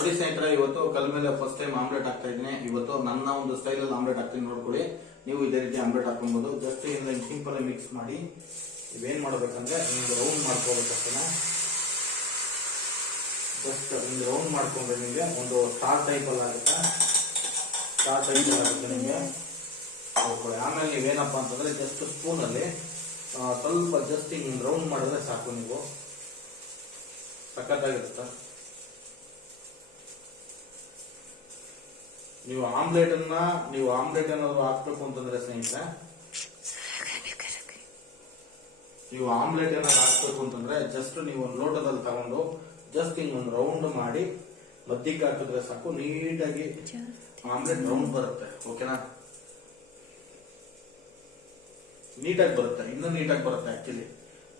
ನೋಡಿ ಸ್ನೇಹಿತರೆ, ಇವತ್ತು ಕಲ್ ಮೇಲೆ ಫಸ್ಟ್ ಟೈಮ್ ಆಮ್ಲೆಟ್ ಹಾಕ್ತಾ ಇದ್ದೀನಿ. ಇವತ್ತು ನನ್ನ ಒಂದು ಸ್ಟೈಲ್ ಅಲ್ಲಿ ಆಮ್ಲೆಟ್ ಹಾಕ್ತೀನಿ, ನೋಡ್ಕೊಳ್ಳಿ. ನೀವು ಇದೇ ರೀತಿ ಆಮ್ಲೆಟ್ ಹಾಕೊಬಹುದು. ಜಸ್ಟ್ ಸಿಂಪಲ್ ಆಗಿ ಮಿಕ್ಸ್ ಮಾಡಿ ಇವೇನ್ ಮಾಡ್ಬೇಕಂದ್ರೆ ನಿಮ್ಗೆ ರೌಂಡ್ ಮಾಡ್ಕೋಬೇಕಷ್ಟೇ. ಜಸ್ಟ್ ನಿಮ್ಗೆ ರೌಂಡ್ ಮಾಡ್ಕೊಂಡ್ರೆ ನಿಮಗೆ ಒಂದು ಸ್ಟಾರ್ ಟೈಪ್ ಅಲ್ಲಿ ಆಗುತ್ತೆ. ಸ್ಟಾರ್ ಟೈಪ್ ಅಲ್ಲಿ ಆಗುತ್ತೆ ನಿಮಗೆ. ಆಮೇಲೆ ನೀವೇನಪ್ಪ ಅಂತಂದ್ರೆ ಜಸ್ಟ್ ಸ್ಪೂನ್ ಅಲ್ಲಿ ಸ್ವಲ್ಪ ಜಸ್ಟ್ ಹಿಂಗ್ ರೌಂಡ್ ಮಾಡಿದ್ರೆ ಸಾಕು. ನೀವು ಸಖತ್ತಾಗಿರುತ್ತೆ. ನೀವು ಆಮ್ಲೆಟ್ ಏನಾದ್ರು ಹಾಕ್ಬೇಕು ಅಂತಂದ್ರೆ ಸ್ನೇಹಿತರೆ, ನೀವು ಆಮ್ಲೆಟ್ ಏನಾದ್ರು ಹಾಕ್ಬೇಕು ಅಂತಂದ್ರೆ ಜಸ್ಟ್ ನೀವು ಒಂದು ಲೋಟದಲ್ಲಿ ತಗೊಂಡು ಜಸ್ಟ್ ಹಿಂಗ್ ಒಂದು ರೌಂಡ್ ಮಾಡಿ ಮಧ್ಯಕ್ಕೆ ಹಾಕಿದ್ರೆ ಸಾಕು. ನೀಟಾಗಿ ಆಮ್ಲೆಟ್ ರೌಂಡ್ ಬರುತ್ತೆ. ಓಕೆನಾ? ನೀಟಾಗಿ ಬರುತ್ತೆ, ಇನ್ನೂ ನೀಟಾಗಿ ಬರುತ್ತೆ. ಆಕ್ಚುಲಿ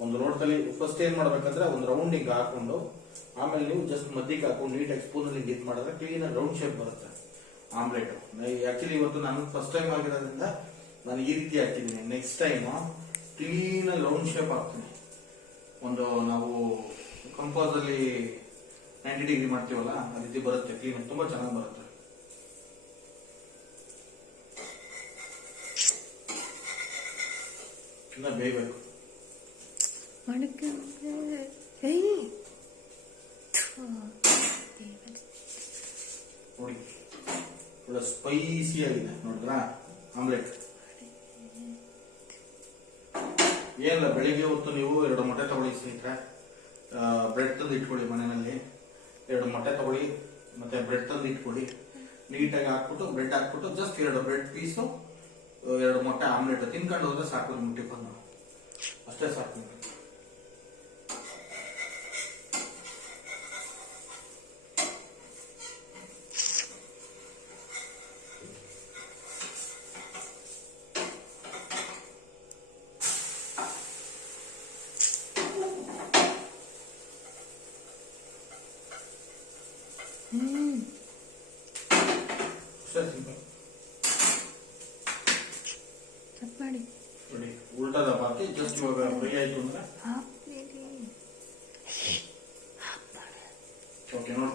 ಒಂದು ಲೋಟದಲ್ಲಿ ಫಸ್ಟ್ ಏನ್ ಮಾಡ್ಬೇಕಂದ್ರೆ ಒಂದು ರೌಂಡ್ ಹಿಂಗ್ ಹಾಕೊಂಡು ಆಮೇಲೆ ನೀವು ಜಸ್ಟ್ ಮಧ್ಯಕ್ಕೆ ಹಾಕೊಂಡು ನೀಟಾಗಿ ಸ್ಪೂನ್ ಅಲ್ಲಿ ಡಿಪ್ ಮಾಡಿದ್ರೆ ಕ್ಲೀನ್ ಆಗಿ ರೌಂಡ್ ಶೇಪ್ ಬರುತ್ತೆ ಆಮ್ಲೆಟ್. ಆಕ್ಚುಲಿ ಇವತ್ತು ನಾನು ಫಸ್ಟ್ ಟೈಮ್ ಆಗಿರೋದ್ರಿಂದ ನಾನು ಈ ರೀತಿ ಹಾಕಿದ್ದೀನಿ. ನೆಕ್ಸ್ಟ್ ಟೈಮ್ ಕ್ಲೀನ್ ಆಗಿ ರೌಂಡ್ ಶೇಪ್ ಹಾಕ್ತೀನಿ. ಒಂದು ನಾವು ಕಂಪೋಸ್ ಅಲ್ಲಿ 90 ಡಿಗ್ರಿ ಮಾಡ್ತೀವಲ್ಲ, ಆ ರೀತಿ ಬರುತ್ತೆ. ಕ್ಲೀನ್ ತುಂಬಾ ಚೆನ್ನಾಗಿ ಬರುತ್ತೆ. ಇನ್ನ ಬೇಯಬೇಕು. ನೋಡಿ, ಒಳ್ಳೆ ಸ್ಪೈಸಿ ಆಗಿದೆ ನೋಡಿದ್ರಾ ಆಮ್ಲೆಟ್. ಏನಿಲ್ಲ, ಬೆಳಿಗ್ಗೆ ಹೊತ್ತು ನೀವು 2 ಮೊಟ್ಟೆ ತಗೊಳ್ಳಿ ಸ್ನೇಹಿತರೆ. ಬ್ರೆಡ್ ತಂದು ಇಟ್ಕೊಳ್ಳಿ ಮನೆಯಲ್ಲಿ. 2 ಮೊಟ್ಟೆ ತಗೊಳ್ಳಿ, ಮತ್ತೆ ಬ್ರೆಡ್ ತಂದು ಇಟ್ಕೊಳ್ಳಿ. ನೀಟಾಗಿ ಹಾಕ್ಬಿಟ್ಟು ಬ್ರೆಡ್ ಹಾಕ್ಬಿಟ್ಟು ಜಸ್ಟ್ 2 ಬ್ರೆಡ್ ಪೀಸು 2 ಮೊಟ್ಟೆ ಆಮ್ಲೆಟ್ ತಿನ್ಕೊಂಡು ಹೋದ್ರೆ ಸಾಕು. ನಿಮ್ಗೆ ಟಿಫನ್ ಅಷ್ಟೇ ಸಾಕು ನಿಮಗೆ. ನೋಡಿ, ಉಲ್ಟಾ ದಪ್ಪ ಹಾಕಿ ಜಸ್ಟ್ ಇವಾಗ ಫ್ರೈ ಆಯ್ತು ಅಂದ್ರೆ ಓಕೆ. ನೋಡಿ